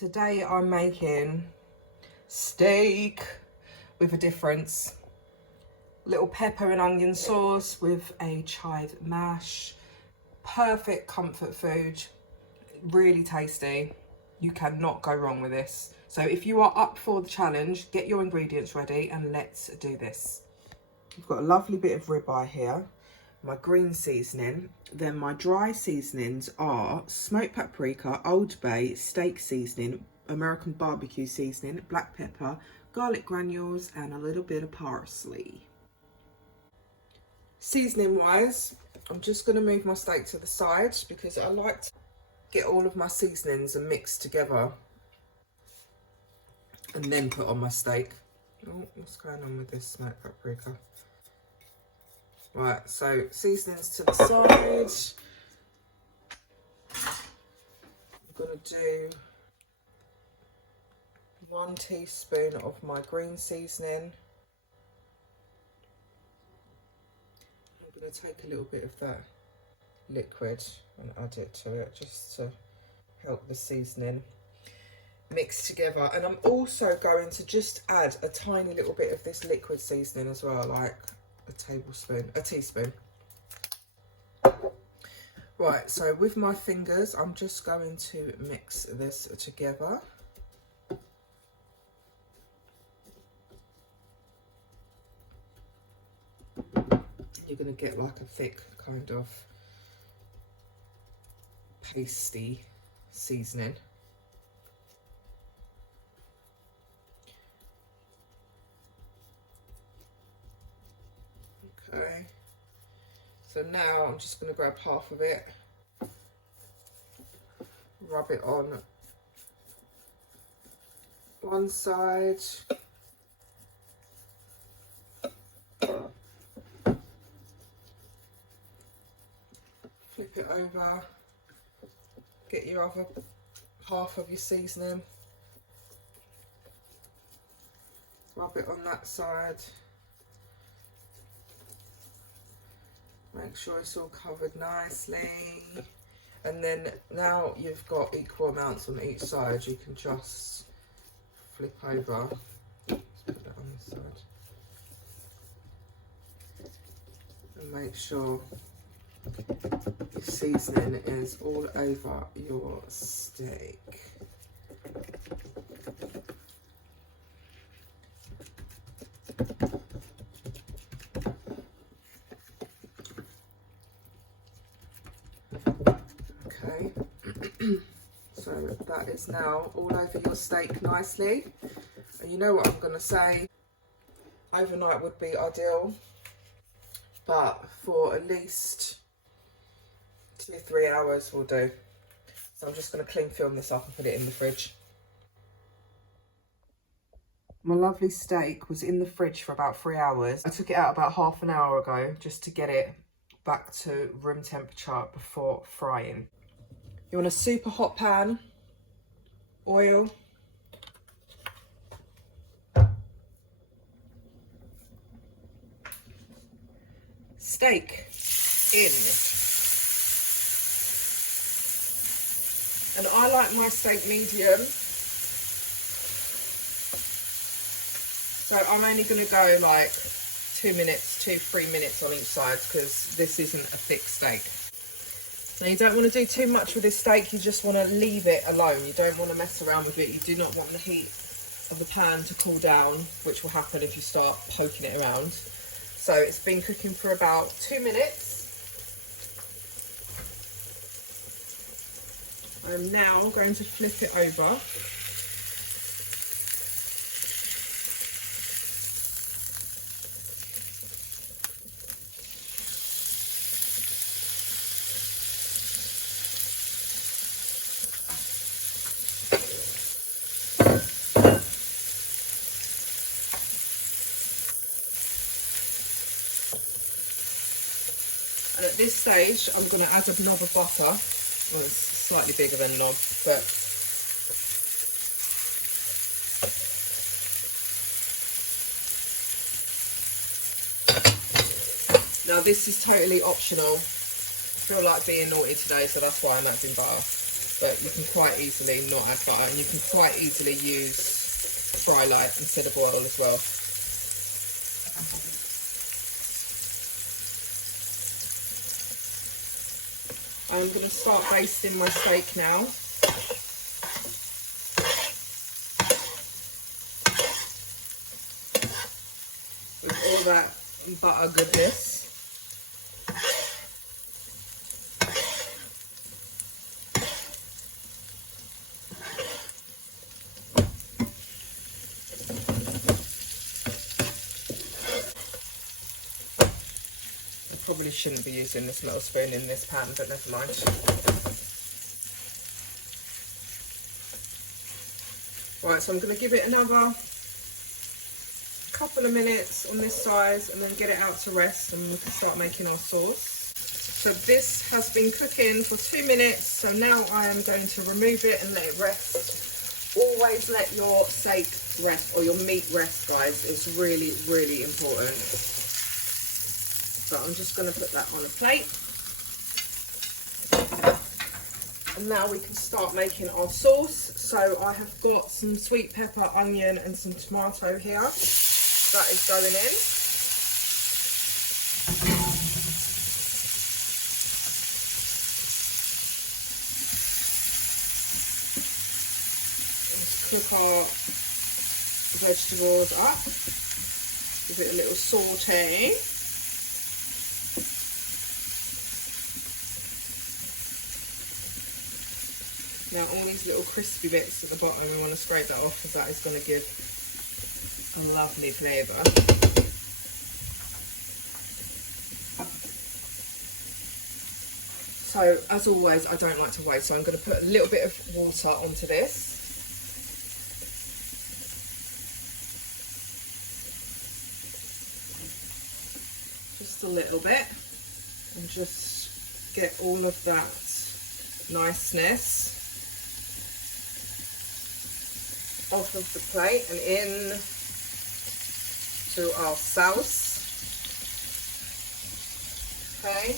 Today I'm making steak with a difference. Little pepper and onion sauce with a chive mash. Perfect comfort food, really tasty. You cannot go wrong with this. So if you are up for the challenge, get your ingredients ready and let's do this. I've got a lovely bit of ribeye here, my green seasoning. Then my dry seasonings are smoked paprika, Old Bay, steak seasoning, American barbecue seasoning, black pepper, garlic granules, and a little bit of parsley. Seasoning wise, I'm just going to move my steak to the side because I like to get all of my seasonings and mix together and then put on my steak. Oh, what's going on with this smoked paprika? Right, so seasonings to the side. I'm going to do 1 teaspoon of my green seasoning. I'm going to take a little bit of that liquid and add it to it just to help the seasoning mix together. And I'm also going to just add a tiny little bit of this liquid seasoning as well, like a teaspoon. Right, so with my fingers, I'm just going to mix this together. You're going to get like a thick kind of pasty seasoning. Okay, so now I'm just going to grab half of it, rub it on one side, flip it over, get your other half of your seasoning, rub it on that side. Make sure it's all covered nicely. And then now you've got equal amounts on each side, you can just flip over. Let's put that on this side. And make sure your seasoning is all over your steak. Okay, so that is now all over your steak nicely. And you know what I'm going to say, overnight would be ideal, but for at least 2-3 hours will do. So I'm just going to cling film this up and put it in the fridge. My lovely steak was in the fridge for about 3 hours. I took it out about half an hour ago just to get it back to room temperature before frying. You want a super hot pan, oil, steak in. And I like my steak medium, so I'm only going to go like 2-3 minutes on each side because this isn't a thick steak. Now you don't want to do too much with this steak, you just want to leave it alone. You don't want to mess around with it. You do not want the heat of the pan to cool down, which will happen if you start poking it around. So it's been cooking for about 2 minutes. I'm now going to flip it over. And at this stage, I'm going to add a knob of butter. Well, it's slightly bigger than a knob, but now this is totally optional. I feel like being naughty today, so that's why I'm adding butter. but you can quite easily not add butter, and you can quite easily use fry light instead of oil as well. I'm going to start basting my steak now. With all that butter goodness. Probably shouldn't be using this little spoon in this pan, but never mind. Right, so I'm going to give it another couple of minutes on this side and then get it out to rest, and we can start making our sauce. So this has been cooking for 2 minutes, so now I am going to remove it and let it rest. Always let your steak rest, or your meat rest, guys. It's really, really important. So I'm just going to put that on a plate. And now we can start making our sauce. So I have got some sweet pepper, onion and some tomato here. That is going in. Let's cook our vegetables up. Give it a little saute. Now all these little crispy bits at the bottom, we want to scrape that off, because that is going to give a lovely flavour. So as always, I don't like to waste, so I'm going to put a little bit of water onto this. Just a little bit, and just get all of that niceness off of the plate and in to our sauce. Okay.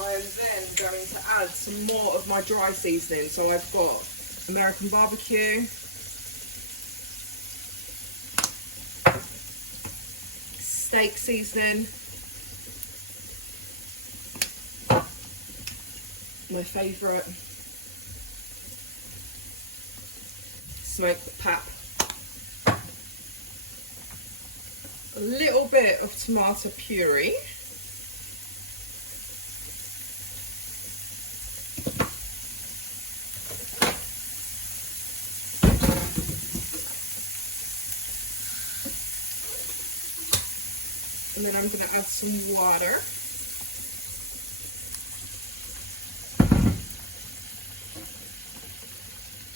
I am then going to add some more of my dry seasoning. So I've got American barbecue, steak seasoning, my favourite, smoked pap, a little bit of tomato puree, and then I'm going to add some water.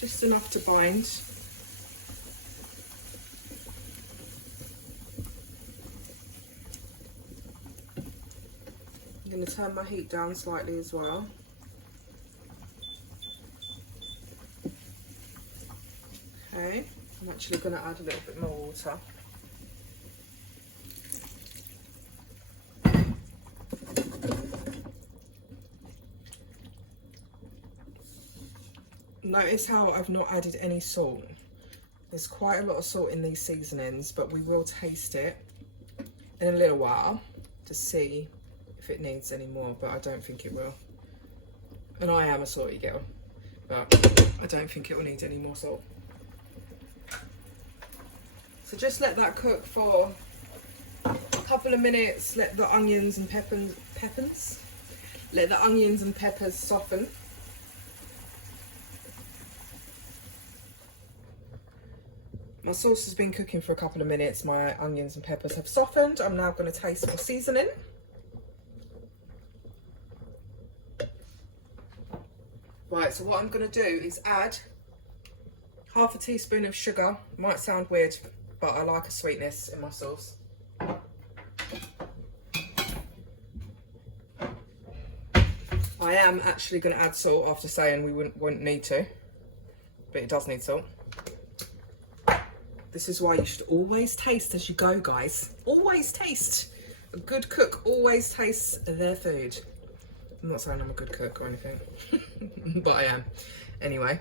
Just enough to bind. I'm going to turn my heat down slightly as well. Okay, I'm actually going to add a little bit more water. Notice how I've not added any salt. There's quite a lot of salt in these seasonings, but we will taste it in a little while to see if it needs any more, but I don't think it will. And I am a salty girl, but I don't think it will need any more salt. So just let that cook for a couple of minutes. Let the onions and let the onions and peppers soften. My sauce has been cooking for a couple of minutes. My onions and peppers have softened. I'm now going to taste my seasoning. Right, so what I'm going to do is add half a teaspoon of sugar. It might sound weird, but I like a sweetness in my sauce. I am actually going to add salt after saying we wouldn't need to, but it does need salt. This is why you should always taste as you go, guys. Always taste. A good cook always tastes their food. I'm not saying I'm a good cook or anything, but I am. Anyway.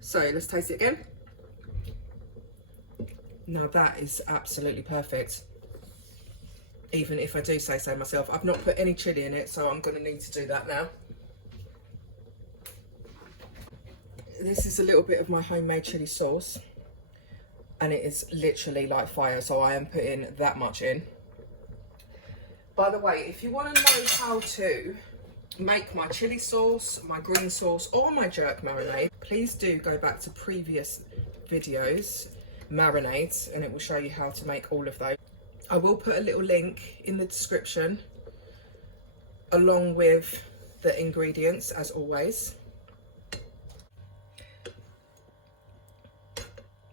So let's taste it again. Now that is absolutely perfect. Even if I do say so myself. I've not put any chilli in it, so I'm going to need to do that now. This is a little bit of my homemade chilli sauce. And it is literally like fire, so I am putting that much in. By the way, if you want to know how to make my chilli sauce, my green sauce, or my jerk marinade, please do go back to previous videos, marinades, and it will show you how to make all of those. I will put a little link in the description along with the ingredients, as always.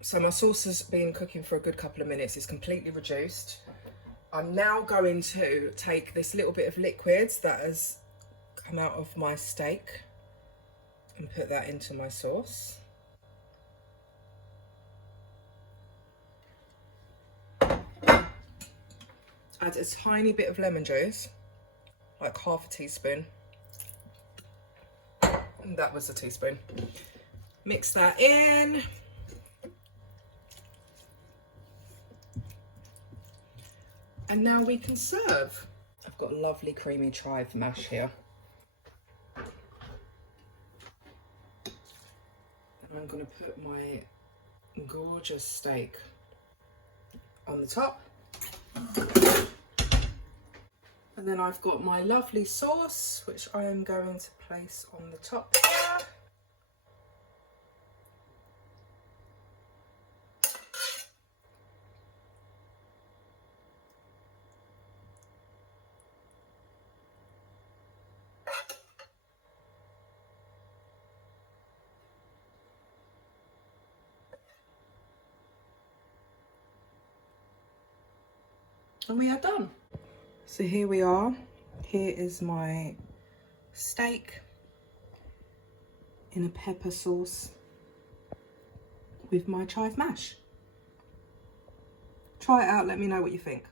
So my sauce has been cooking for a good couple of minutes. It's completely reduced. I'm now going to take this little bit of liquid that has come out of my steak and put that into my sauce. Add a tiny bit of lemon juice, like half a teaspoon. And that was a teaspoon. Mix that in. And now we can serve. I've got lovely creamy chive mash here. And I'm going to put my gorgeous steak on the top. And then I've got my lovely sauce, which I am going to place on the top here. And we are done. So here we are. Here is my steak in a pepper sauce with my chive mash. Try it out, let me know what you think.